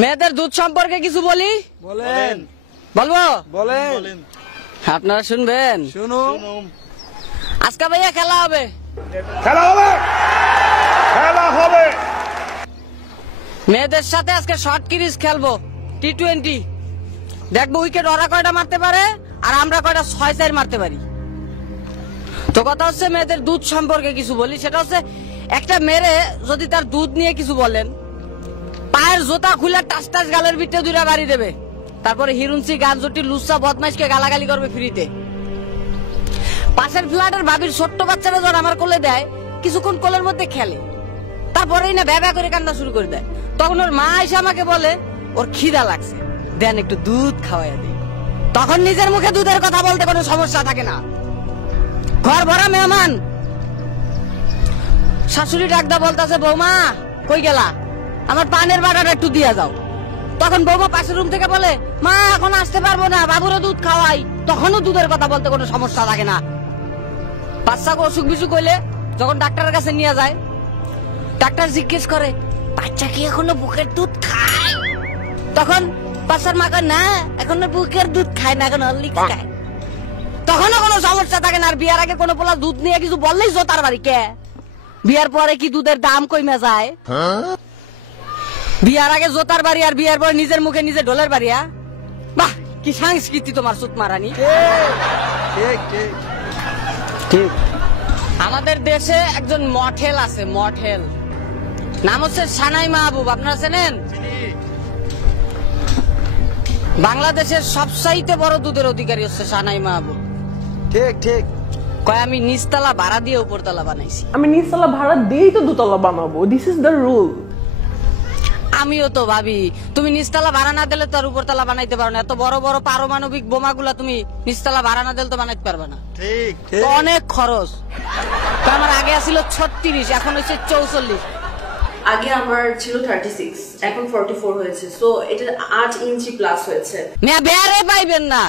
মেয়েদের দুধ সম্পর্কে কিছু বলি। বলেন। বলবো? বলেন। আপনারা শুনবেন? শুনুন। আজকে ভাইয়া খেলা হবে। খেলা হবে। খেলা হবে। মেয়েদের সাথে আজকে শর্ট সিরিজ খেলবো, টি20। দেখবো উইকেট ওরা কয়টা মারতে পারে আর আমরা কয়টা 6-4 মারতে পারি। তো কথা হচ্ছে মেয়েদের দুধ সম্পর্কে কিছু বলি। সেটা হচ্ছে একটা মেরে যদি তার দুধ নিয়ে কিছু বলেন, পায়ের জোতা খুলে টাস টাস গালের ভিতরে দুইটা বাড়ি দেবে, তারপরে হিরুনসি গানজটি লুচ্চা বদমাইশকে গালাগালি করবে ফ্রিতে। পাশের ফ্ল্যাটের ভাবির ছোট্ট বাচ্চারা যখন আমার কোলে দেয়, কিছুক্ষণ কোলের মধ্যে খেলে, তারপরেই না ভ্যা ভ্যা করে কান্না শুরু করে দেয়। তখন ওর মা এসে আমাকে বলে ওর খিদা লাগছে, দেন একটু দুধ খাওয়াইয়া দিই। তখন নিজের মুখে দুধের কথা বলতে কোনো সমস্যা থাকে না। ঘর ভরা মেহমান, শাশুড়ি ডাকদা বলতেছে বৌমা কই গেলা, আমার পানের বাটাটা একটু দিয়া যাও। তখন বৌমা পাশের রুম থেকে বলে মা এখন আসতে পারবো না, বাবুরও দুধ খাওয়াই। তখনও দুধের কথা বলতে কোনো সমস্যা থাকে না। বাচ্চাকে অসুখ বিসুখ হইলে যখন ডাক্তারের কাছে নিয়ে যায়, ডাক্তার জিজ্ঞেস করে বাচ্চা কি এখনো বুকের দুধ খায়? তখন বাচ্চার মা কয় না এখনো বুকের দুধ খায় না, এখন হরলিক্স খায়। তখনও কোনো সমস্যা থাকে না। আর বিয়ার আগে কোনো পোলা দুধ নিয়ে কিছু বললেই জোতার বাড়ি কে। বিয়ার পরে কি দুধের দাম কমে যায়? বিয়ার আগে জোতার বাড়ি আর বিয়ার পরে নিজের মুখে নিজে ঢোলের বাড়ি। বাহ কি সংস্কৃতি তোমার সুত মারানি। ঠিক। আমাদের দেশে একজন মঠেল আছে, মঠেল, নাম হচ্ছে সানাই মাহবুব। আপনারা চেনেন? বাংলাদেশের সবচাইতে বড় দুধের অধিকারী হচ্ছে সানাই মাহবুব। ঠিক। কয় আমি নিচতলা ভাড়া দিয়ে উপরতলা বানাইছি। আমি নিচতলা ভাড়া দিয়েই তো দুতলা বানাবো। This is the rule. আমিও তো ভাবি তুমি নিচতলা ভাড়া না দিলে তো আর উপরতলা বানাইতে পারো না। এত বড় বড় পারমাণবিক বোমাগুলা তুমি নিচতলা ভাড়া না দিলে তো বানাইতে পারবে না। ঠিক। অনেক খরচ। আমার আগে ছিল 36, এখন হচ্ছে 44। আগে আমার ছিল 36, এখন 44 হয়েছে। সো এটা 8 ইঞ্চি প্লাস হয়েছে। মেয়া বেয়ারে পাইবেন না।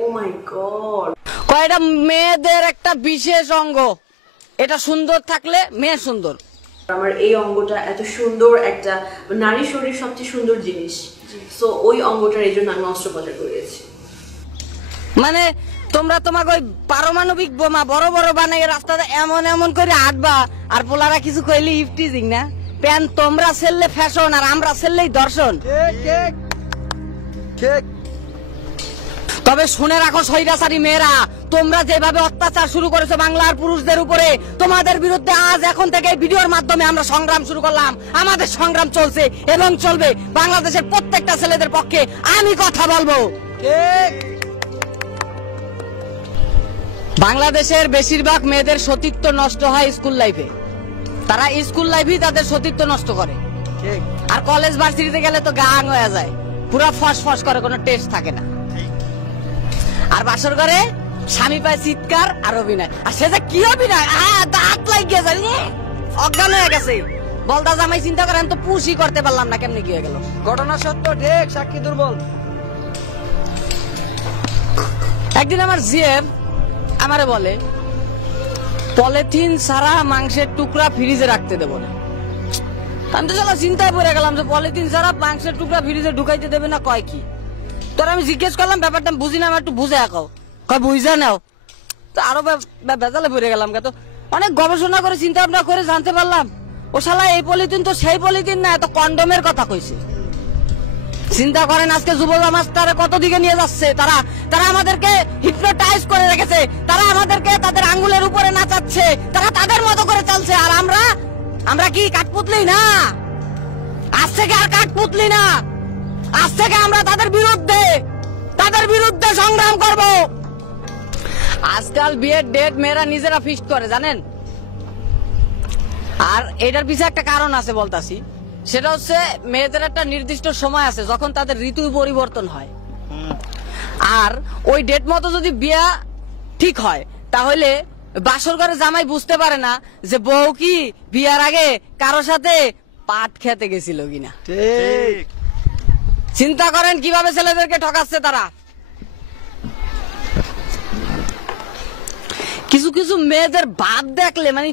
ও মাই গড। কয়টা মেয়েদের একটা বিশেষ অঙ্গ, এটা সুন্দর থাকলে মেয়ে সুন্দর। আমার এই অঙ্গটা এত সুন্দর, একটা নারী শরীর সবচেয়ে সুন্দর জিনিস। সো ওই অঙ্গটার এই জন্য আমি অস্ত্রোপচার করিয়েছি। মানে তোমরা তোমাকে ওই পারমাণবিক বোমা বড় বড় বানাই রাস্তাতে এমন এমন করে হাঁটবা, আর পোলারা কিছু কইলে ইফটিজিং না। প্যান তোমরা ছেললে ফ্যাশন আর আমরা ছেললেই দর্শন। ঠিক। তবে শুনে রাখো স্বৈরাচারী মেয়েরা, তোমরা যেভাবে অত্যাচার শুরু করেছো বাংলার পুরুষদের উপরে, তোমাদের বিরুদ্ধে আজ এখন থেকে ভিডিওর মাধ্যমে আমরা সংগ্রাম শুরু করলাম। আমাদের সংগ্রাম চলছে এবং চলবে। বাংলাদেশের প্রত্যেকটা ছেলেদের পক্ষে আমি কথা বলবো। ঠিক। বাংলাদেশের বেশিরভাগ মেয়েদের সতীত্ব নষ্ট হয় স্কুল লাইফে। তারা স্কুল লাইফেই তাদের সতীত্ব নষ্ট করে। ঠিক। আর কলেজ ভার্সিটিতে গেলে তো গাং হয়ে যায়, পুরা ফস ফস করে, কোনো টেস্ট থাকে না। আর বাসর করে স্বামী পায় চিৎকার আর অভিনয়। আর সে যে কি অভিনয়, দাঁত লাগিয়ে যায়, অজ্ঞান হয়ে গেছে। বলদা জামাই চিন্তা করেন তো পুষি করতে পারলাম না, কেমনে কি হয়ে গেল। ঘটনা সত্য, ঠিক, সাক্ষী দুর্বল। একদিন আমার জিএফ আমারে বলে পলিথিন ছাড়া মাংসের টুকরা ফ্রিজে রাখতে দেবো না। আমি তো চলো চিন্তায় পড়ে গেলাম যে পলিথিন ছাড়া মাংসের টুকরা ফ্রিজে ঢুকাইতে দেবে না, কয় কি। তোর আমি জিজ্ঞেস করলাম ব্যাপারটা বুঝি না, আমার একটু বুঝে আঁকাও। কয় বুঝা নাও। তো আরো বেজালে পড়ে গেলাম। তো অনেক গবেষণা করে চিন্তা ভাবনা করে জানতে পারলাম ও শালা এই পলিথিন তো সেই পলিথিন না, এত কন্ডমের কথা কইছে। চিন্তা করেন আজকে যুব সমাজ তারা কত দিকে নিয়ে যাচ্ছে। তারা আমাদেরকে হিপনোটাইজ করে রেখেছে, তারা আমাদেরকে তাদের আঙ্গুলের উপরে নাচাচ্ছে, তারা তাদের মতো করে চলছে। আর আমরা কি কাঠপুতলি না? আজ থেকে আর কাঠপুতলি না, আজ থেকে আমরা তাদের বিরুদ্ধে সংগ্রাম করব। আজকাল বিয়ের ডেট মেয়েরা নিজেরা ফিক্সড করে, জানেন? আর এটার পিছনে একটা কারণ আছে বলতাছি। সেটা হচ্ছে মেয়েদের একটা নির্দিষ্ট সময় আছে যখন তাদের ঋতু পরিবর্তন হয়। আর ওই ডেট মতো যদি বিয়া ঠিক হয়, তাহলে বাসর ঘরে জামাই বুঝতে পারে না যে বউ কি বিয়ার আগে কারো সাথে পাট খেতে গেছিল কিনা। ঠিক। চিন্তা করেন কিভাবে ছেলেদেরকে ঠকাচ্ছে তারা। কিছু কিছু মেয়েদের ভাব দেখলে মানে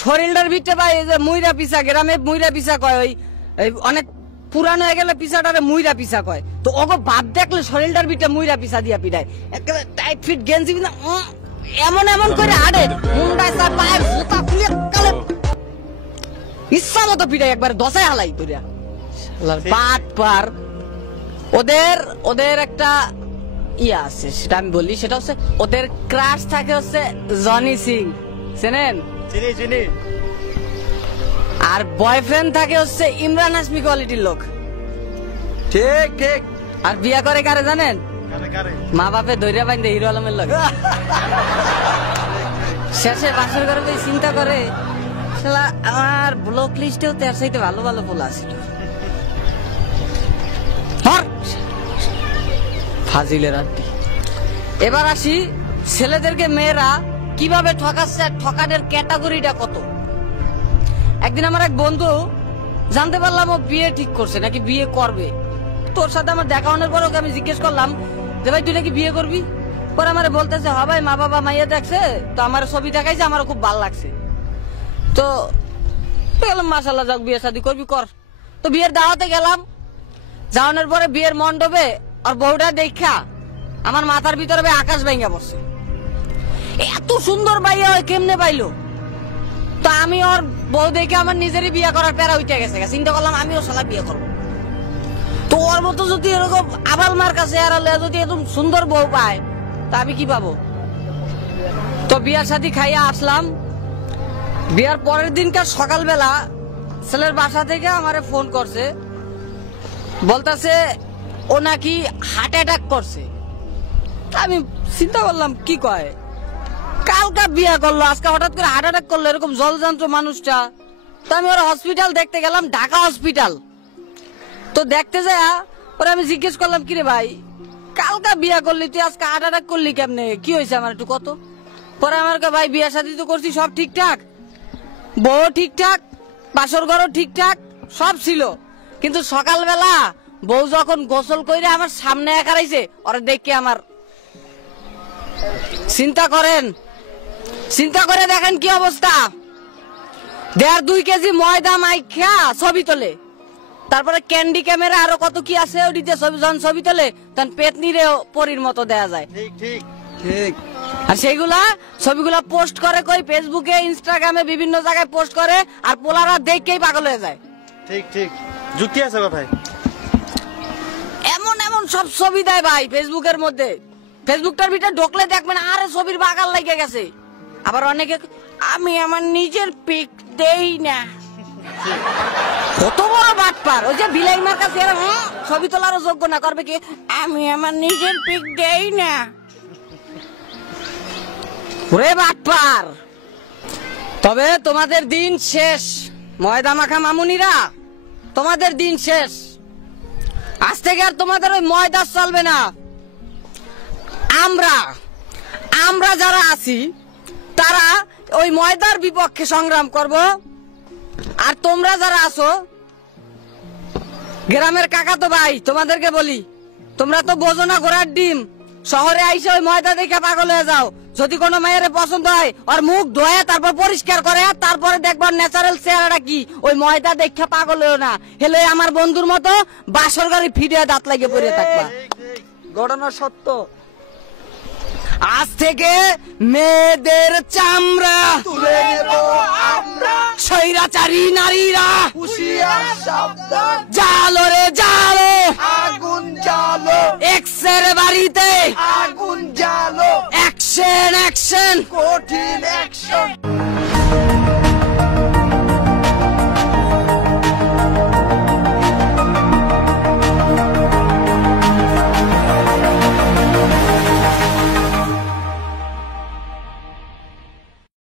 শরীরটার ভিতরে বা এই যে মুইরা পিছা, গ্রামে মুইরা পিছা কয়, ওই অনেক পুরানো হয়ে গেলে পিসাটারে মুইরা পিসা কয়, তো ওগো বাপ দেখলে শরীরটার ভিতরে মুইরা পিসা দিয়া পিটায়, একেবারে টাইট ফিট গেঞ্জি বিনা এমন এমন করে আড়ে মুন্ডায় তার পায়ের জুতা খুলে কালে ইচ্ছা মতো পিটায়, একবার দশায় হালাই করিয়া বাট পার। ওদের একটা ইয়া আছে, সেটা আমি বলি, সেটা হচ্ছে ওদের ক্রাশ থাকে হচ্ছে জনি সিং, চেনেন? চিনি চিনি। আর বয়ফ্রেন্ড থাকে হচ্ছে ইমরান হাশমি কোয়ালিটির লোক। ঠিক ঠিক। আর বিয়া করে কারে জানেন? কারে কারে? মা বাপে দৈরা বাইন্দে হিরো আলমের লোক। শেষে বাসর ঘরে বই চিন্তা করে, শালা আমার ব্লক লিস্টেও তার সাথে ভালো ভালো পোলা আছিল। ফাজিলের আড্ডি। এবার আসি ছেলেদেরকে মেয়েরা কিভাবে ঠকাচ্ছে, ঠকানের ক্যাটাগরিটা কত। একদিন আমার এক বন্ধু জানতে পারলাম ও বিয়ে ঠিক করছে, নাকি বিয়ে করবে। তোর সাথে আমার দেখা হওয়ার পর ওকে আমি জিজ্ঞেস করলাম যে ভাই তুই নাকি বিয়ে করবি? পরে আমার বলতেছে হ্যাঁ ভাই, মা বাবা মাইয়া দেখছে তো আমার ছবি দেখাইছে, আমার খুব ভালো লাগছে। তো গেলাম, মাশাআল্লাহ, যাক বিয়ে শাদী করবি কর। তো বিয়ের দাওয়াতে গেলাম, যাওয়ানোর পরে বিয়ের মণ্ডপে আর বউটা দেখা আমার মাথার ভিতরে ভাই আকাশ ভাঙা পড়ছে। এত সুন্দর ভাইয়া হয় কেমনে পাইলো? তো আমি ওর বউ দেখে আমার নিজেরই বিয়ে করার প্যারা উঠে গেছে, চিন্তা করলাম আমিও শালা বিয়ে করবো। তো ওর মতো যদি এরকম আবাল মার কাছে যদি এরকম সুন্দর বউ পায় তা আমি কি পাবো? তো বিয়ার সাথে খাইয়া আসলাম। বিয়ার পরের দিনকার সকালবেলা ছেলের বাসা থেকে আমারে ফোন করছে, বলতেছে ও নাকি হার্ট অ্যাটাক করছে। আমি চিন্তা করলাম কি কয়, কালকা বিয়া করলো, আজকে হঠাৎ করে হার্ট অ্যাটাক করলো, এরকম জলযন্ত্র মানুষটা। তো আমি ওর হসপিটাল দেখতে গেলাম, ঢাকা হসপিটাল। তো দেখতে যায় ওরা আমি জিজ্ঞেস করলাম কিরে ভাই, কালকা বিয়া করলি তুই, আজকে হার্ট অ্যাটাক করলি কেমনে, কি হয়েছে আমার একটু কত? পরে আমার ভাই বিয়া শাদী তো করছি, সব ঠিকঠাক, বউ ঠিকঠাক, বাসর ঘরও ঠিকঠাক, সব ছিল, কিন্তু সকালবেলা বউ যখন গোসল করে আমার সামনে একারাইছে, ওরা দেখে আমার চিন্তা করে দেখেন কি অবস্থা। 1.5-2 কেজি ময়দা মাইখা ছবি তোলে, তারপরে ক্যান্ডি ক্যামেরা আরো কত কি আছে ওদিকে ছবি তোলে, তখন পেতনিরে পরীর মতো দেয়া যায়। ঠিক ঠিক ঠিক। আর সেইগুলা ছবিগুলা পোস্ট করে কই ফেসবুকে, ইনস্টাগ্রামে, বিভিন্ন জায়গায় পোস্ট করে, আর পোলারা দেখেই পাগল হয়ে যায়। ঠিক ঠিক, যুক্তি আছে কথায়। এমন এমন সব ছবি দেয় ভাই ফেসবুকের মধ্যে, ফেসবুকটার ভিতরে ঢোকলে দেখবেন আরে ছবির বাগান লেগে গেছে। আবার অনেকে আমি আমার নিজের পিক দেই না, কত বড় বাটপার। ওই যে বিলাই মার কাছে ছবি তোলারও যোগ্য না, করবে কি আমি আমার নিজের পিক দেই না। ওরে বাটপার। তবে তোমাদের দিন শেষ, ময়দা মাখা মামুনিরা, তোমাদের দিন শেষ। আজ থেকে আর তোমাদের ওই ময়দা চলবে না। আমরা যারা আছি তারা ওই ময়দার বিপক্ষে সংগ্রাম করব। আর তোমরা যারা আছো গ্রামের কাকাতো ভাই, তোমাদেরকে বলি, তোমরা তো বোঝো না ঘোড়ার ডিম। শহরে আইসে ওই ময়দা দেখে পাগল হয়ে যাও। যদি কোনো মেয়ের পছন্দ হয় ওর মুখ ধোয়ে তারপর পরিষ্কার করে, তারপরে দেখবার ন্যাচারাল চেহারাটা কি। ওই ময়দা দেখে পাগল হয়েও না, হেলে আমার বন্ধুর মতো বাসর ঘরে ফিরে দাঁত লাগিয়ে পড়ে থাকবা। ঘটনা সত্য। আজ থেকে মেয়েদের চামড়া তুলে নেব আমরা, স্বৈরাচারী নারীরা হুঁশিয়ার সাবধান, জালো রে জালো, আগুন জ্বালো, এক্সের বাড়িতে আগুন জ্বালো, অ্যাকশন অ্যাকশন, কঠিন অ্যাকশন।